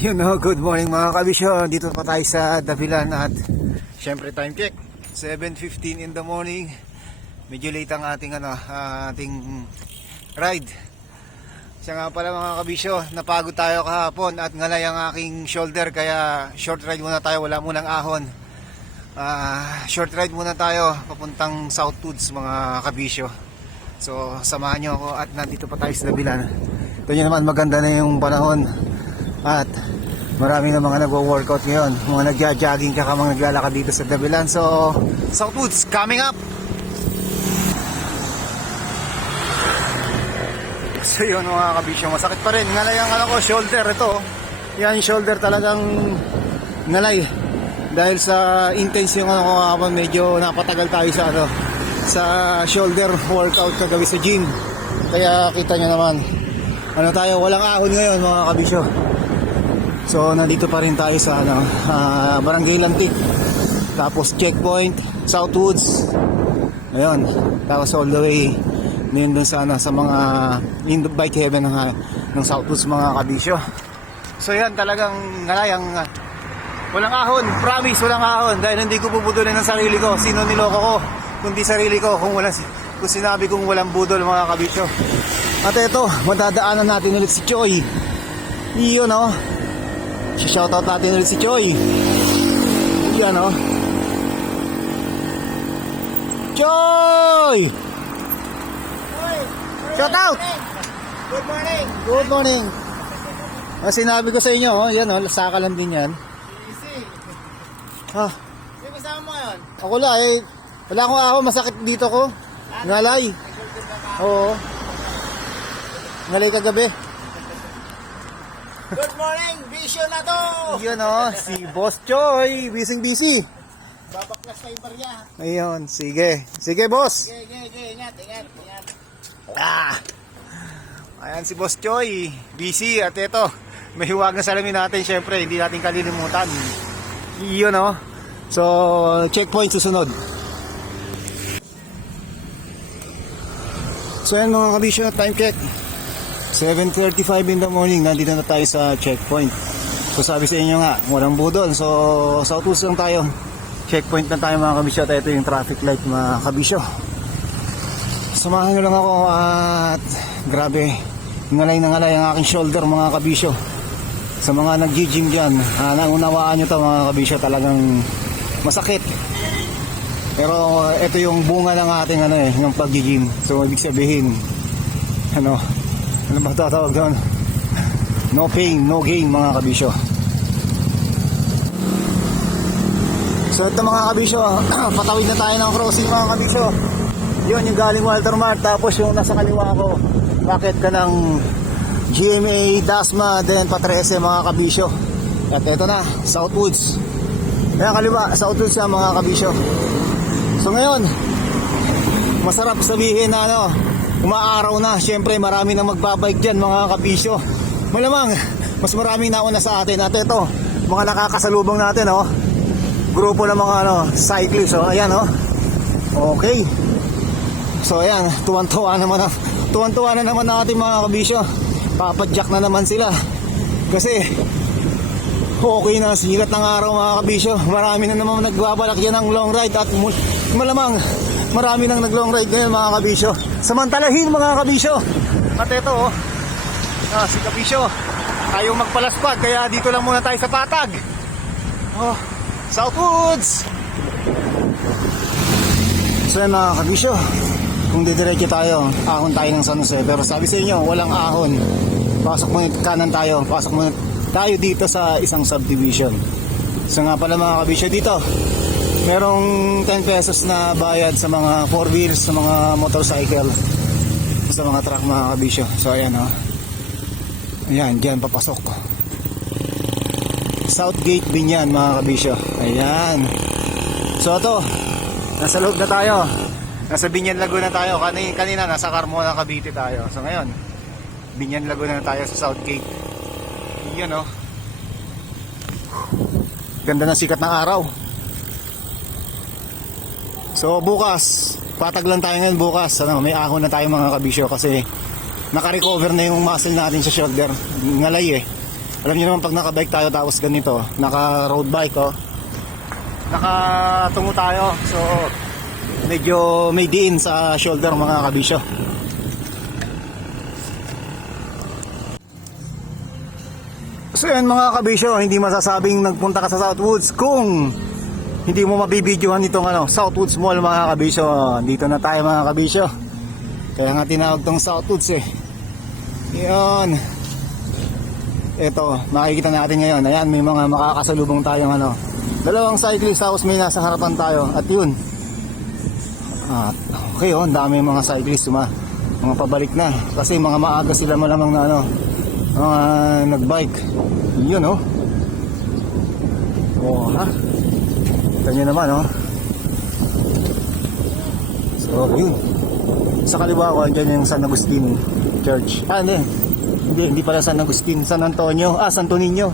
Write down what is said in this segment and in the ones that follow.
You know, good morning mga kabisyo. Dito pa tayo sa Dapilan at syempre time check 7:15 in the morning. Medyo late ang ating ating ride. Siya nga pala mga kabisyo, napagod tayo kahapon at ngalay ang aking shoulder, kaya short ride muna tayo, wala munang ahon. Short ride muna tayo papuntang South Woods mga kabisyo. So samahan nyo ako at nandito pa tayo sa Dapilan. Ito nyo naman, maganda na yung panahon at marami na mga nagwo-workout ngayon, mga nagja-jogging kaka mga naglalakad dito sa Dapilan. So South Woods coming up. So yun mga kabisyo, masakit pa rin, ngalay ang shoulder. Ito yan, shoulder talagang ngalay dahil sa intense yung kahapon. Medyo napatagal tayo sa shoulder workout kagabi sa gym, kaya kita nyo naman tayo, walang ahon ngayon mga kabisyo. So nandito pa rin tayo sa Barangay Lantik, tapos checkpoint South Woods, ayun, tapos all the way ngayon dun sa mga in the bike heaven ng South Woods mga kabisyo. So yan, talagang ngalayang walang ahon, promise walang ahon, dahil hindi ko bubudolin ng sarili ko. Sino niloko ko kundi sarili ko kung sinabi kong walang budol mga kabisyo. At ito, madadaanan natin ulit si Choy. Iyon shoutout natin ulit si Choy. Yan Choy! Shoutout! Good morning! Good morning! Sinabi ko sa inyo, yan saka lang din yan. Easy! Sino kasama mo ngayon? Ako lang wala akong ako, masakit dito ko. Ngalay. Oo. Ngalay kagabi. Good morning! Bisyo na to! Yun si Boss Choy, busy. Babaklas na yung barya. Ayun, sige. Sige, boss. Okay. Ingat. Ayan si Boss Choy, busy. At ito, may huwag na salamin natin, syempre, hindi natin kalilimutan. Yun So, checkpoint susunod. So yan mga kabisyo, time check 7:35 in the morning, nandito na tayo sa checkpoint. So sabi sa inyo nga, walang budol. So South Woods lang tayo, checkpoint na tayo mga kabisyo. At ito yung traffic light mga kabisyo. Samahan nyo lang ako at grabe, ngalay ang aking shoulder mga kabisyo. Sa mga nag-gym dyan, naunawaan nyo to mga kabisyo, talagang masakit. Pero ito yung bunga ng ating yung pag-gym. So ibig sabihin, ano ba tatawag doon? No pain, no gain mga kabisyo. So ito mga kabisyo, patawid na tayo ng crossing mga kabisyo. Yun yung galing Walter Mart, tapos yung nasa kaliwa ko, bakit ka ng GMA, Dasma, then Patrese mga kabisyo. At ito na, South Woods. Kaya kaliwa, South Woods na mga kabisyo. So ngayon, masarap sabihin na umaaraw na. Siyempre marami nang magbabike dyan mga kabisyo. Malamang mas maraming nauna sa atin. At ito, mga nakakasalubong natin grupo ng mga cyclists. Ayan okay. So ayan, tuwan-tuwa na naman natin mga kabisyo. Papadyak na naman sila kasi okay na, sikat ng araw mga kabisyo. Marami na naman nagbabalak dyan ng long ride at malamang marami nang nag-long ride ngayon mga kabisyo. Samantalahin mga kabisyo. At ito si kabisyo ayaw magpalaspag, kaya dito lang muna tayo sa Patag. South Woods. So yan mga kabisyo, kung didiretso tayo, ahon tayo ng San Jose. Pero sabi sa inyo, walang ahon. Pasok muna kanan tayo, pasok muna tayo dito sa isang subdivision. So nga pala mga kabisyo, dito merong 10 pesos na bayad sa mga 4 wheels, sa mga motorcycle, sa mga truck mga kabisyo. So ayan ayan, dyan papasok Southgate Binyan mga kabisyo. Ayan. So ito, nasa loob na tayo, nasa Binyan Laguna tayo. Kanina nasa Carmona Cavite tayo. So ngayon, Binyan Laguna na tayo sa Southgate. Yan ganda ng sikat ng araw. So bukas, patag lang tayo ngayon bukas. May ahon na tayo mga kabisyo kasi naka-recover na yung muscle natin sa shoulder. Ngalay Alam niyo naman pag nakabike tayo tapos ganito, naka road bike oh. Nakatungo tayo. So medyo may diin sa shoulder mga kabisyo. So yan mga kabisyo, hindi masasabing nagpunta ka sa Southwoods kung hindi mo mabibidyohan itong Southwoods Mall mga kabisyo. Dito na tayo mga kabisyo. Kaya nga tinawag tong Southwoods eh. Yun. Ito, makikita natin ngayon. Ayan, may mga makakasalubong tayong dalawang cyclist tapos may nasa harapan tayo. At yun. At okay oh, ang dami mga cyclist mga pabalik na. Kasi mga maaga sila malamang na mga nagbike. Yun oh. Oh ha. Kita nyo naman oh. So yun. Sa kaliwa ko andyan yung San Agustin Church. Hindi pala San Agustin, San Antonio. Santo Niño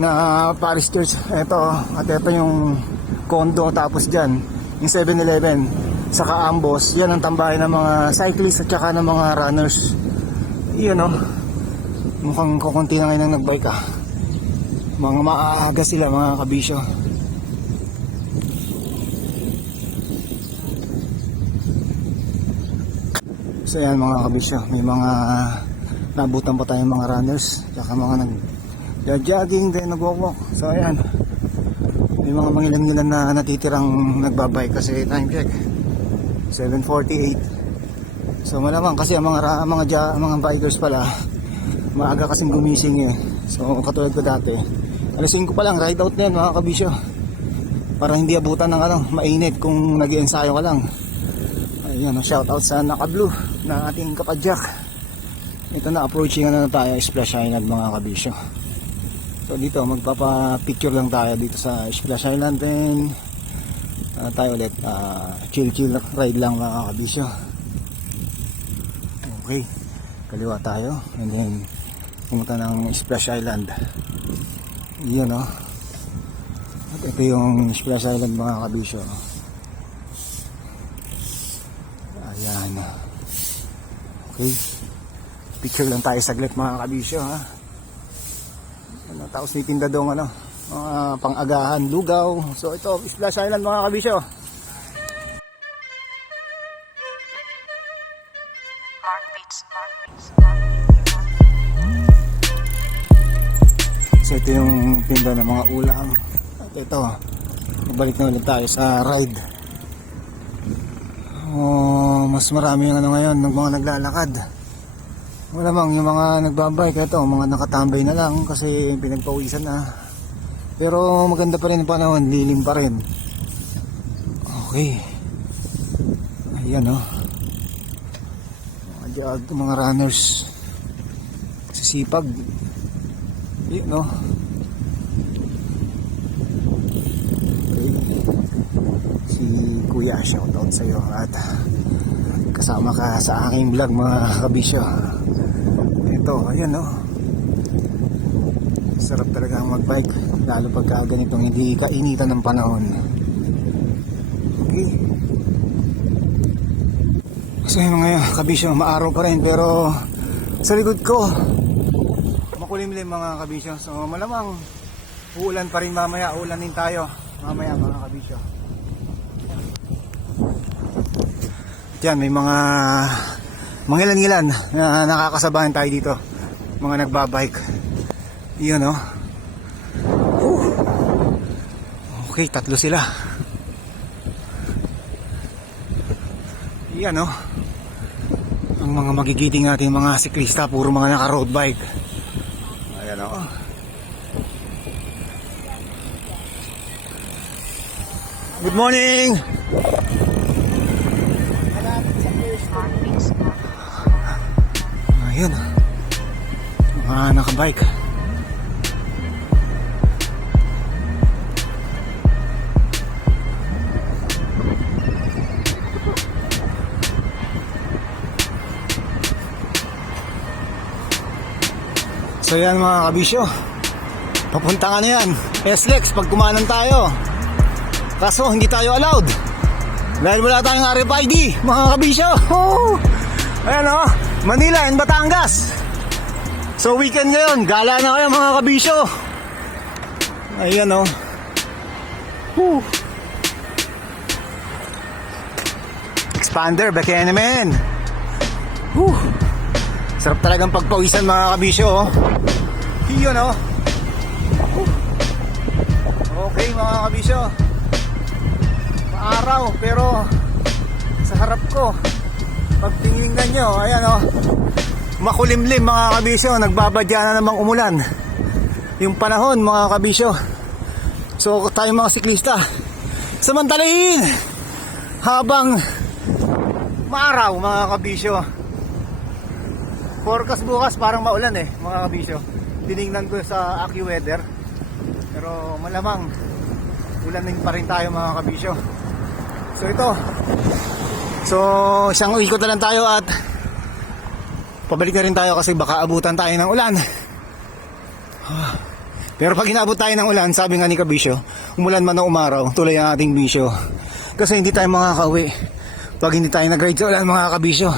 na Parish Church. Ito at ito yung condo. Tapos dyan yung 7-Eleven. Saka Ambos. Yan ang tambahay ng mga cyclists at saka ng mga runners. Yun oh. Mukhang kukunti na ngayon ang nagbike ah. Mga maaga sila mga kabisyo. So yan mga kabisyo, may mga nabutan pa tayong mga runners, saka mga nag-jogging din, nag-walk. So ayan, may mga mangilan-ngilan na natitirang nagbabike kasi time check 7:48. So malamang kasi ang mga bikers pala maaga kasing gumising eh. So katulad ko dati, alas 5 pa lang ride out na yan mga kabisyo, para hindi abutan ng mainit kung nag-iensayo ka lang. Ayan, shout out sa naka-blue na ating kapadyak. Ito na, approaching na tayo Splash Island mga kabisyo. So dito magpapa-picture lang tayo dito sa Splash Island, then tayo ulit chill ride lang mga kabisyo. Okay, kaliwa tayo and then pumunta ng Splash Island. Yun oh. At ito yung Splash Island mga kabisyo. Ayan. Okay. Picture lang tayo saglit mga kabisyo ha. Tapos may tinda doon mga pang-agahan, lugaw. So ito, Splash Island mga kabisyo. So ito yung tinda ng mga ulam. At ito, balik na ulit tayo sa ride. Mas marami yung ngayon ng mga naglalakad. Malamang yung mga nagbabike, ito mga nakatambay na lang kasi pinagpawisan na. Pero maganda pa rin ang panahon, lilim pa rin. Okay. Ayan oh. Mga runners sisipag. Yun oh. Okay. Si Kuya, shoutout sa iyo at kasama ka sa aking vlog mga kabisyo. Ito, ayan oh. Sarap talaga ang magbike, lalo pagka ganitong hindi kainitan ng panahon. Okay. So yung mga kabisyo, maaraw pa rin pero sa likod ko makulimlim mga kabisyo. So malamang uulan pa rin mamaya, uulanin tayo mamaya mga kabisyo. Diyan may mga mangilan-ngilan na nakakasabahan tayo dito, mga nagbabike. Yun oh. Okay, 3 sila. Yan oh. Ang mga magigiting natin mga siklista, puro mga naka-road bike. Ayan oh. Good morning. Ayun, mga nakabike. So yan mga kabisyo, papunta ka na yan SLEX pag kumanan tayo. Kaso hindi tayo allowed dahil wala tayong RFID mga kabisyo. Ayan o, Manila and Batangas. So weekend ngayon, gala na kayo mga kabisyo. Ayan o. Whew. Expander, Bekenemen. Whew. Sarap talagang pagpawisan mga kabisyo oh. Yun oh. Okay mga kabisyo, maaraw pero sa harap ko pag tinignan nyo, ayan oh, makulimlim mga kabisyo, nagbabadya na namang umulan yung panahon mga kabisyo. So tayo mga siklista, samantalahin habang maaraw mga kabisyo. Forecast bukas parang maulan eh mga kabisyo. Tinignan ko sa AccuWeather, pero malamang ulanin pa rin tayo mga kabisyo. So ito, so isang ikot na lang tayo at pabalik na rin tayo kasi baka abutan tayo ng ulan. Pero pag inabot tayo ng ulan, sabi nga ni kabisyo, umulan man o umaraw, tuloy ang ating bisyo. Kasi hindi tayo makakauwi pag hindi tayo nag-ride sa ulan mga kabisyo.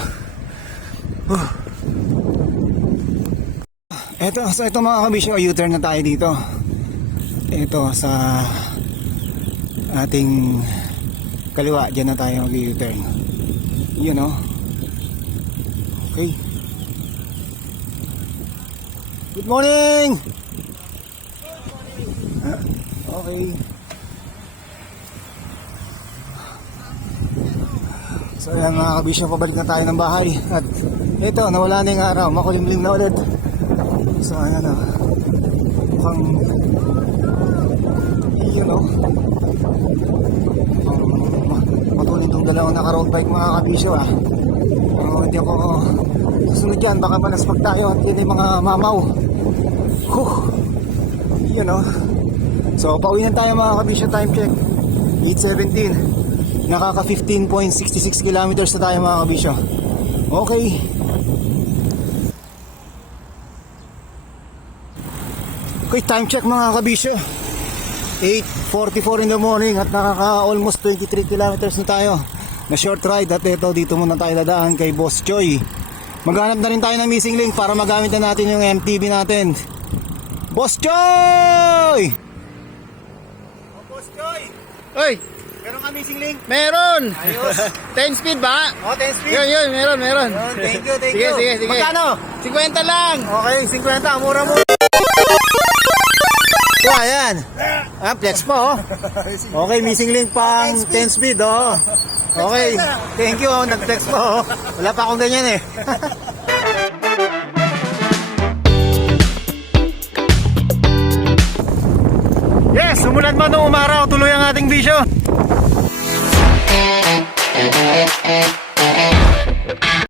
Ito mga kabisyo, U-turn na tayo dito. Ito sa ating kaliwa, dyan na tayo mag-U-turn. Yun o. Okay. Good morning! Okay. So ayan mga kabisyo, pabalik na tayo ng bahay. At ito, nawala na yung araw, makulimlim na ulit. So ayan na, mukhang yun o, matulin itong dalawang naka-road bike mga kabisyo ah. Hindi ako susunod yan, baka manaspag tayo at yun yung mga mamaw. Yun o. So pauwi na tayo mga kabisyo, time check 8:17, nakaka 15.66 kilometers na tayo mga kabisyo. Okay. Okay, time check mga kabisyo, 8:44 in the morning at nakaka almost 23 kilometers na tayo na short ride. At ito, dito muna tayo dadaan kay Boss Choi. Maghanap na rin tayo ng missing link para magamit na natin yung MTB natin. Boss Choi! Oh, Boss Choi! Oy, Meron ka missing link? meron! Ayos! 10 speed ba? Oh, 10 speed! Yun, meron. Yun, thank you, thank you. Sige. Magkano? 50 lang! Okay, 50, mura mo. So, ayan. Ah, flex po, oh. Okay, missing link pang 10 speed, oh. Okay, thank you, oh. Nag-flex po, oh. Wala pa akong ganyan, eh. Yes, umulan man o umaraw, tuloy ang ating bisyo.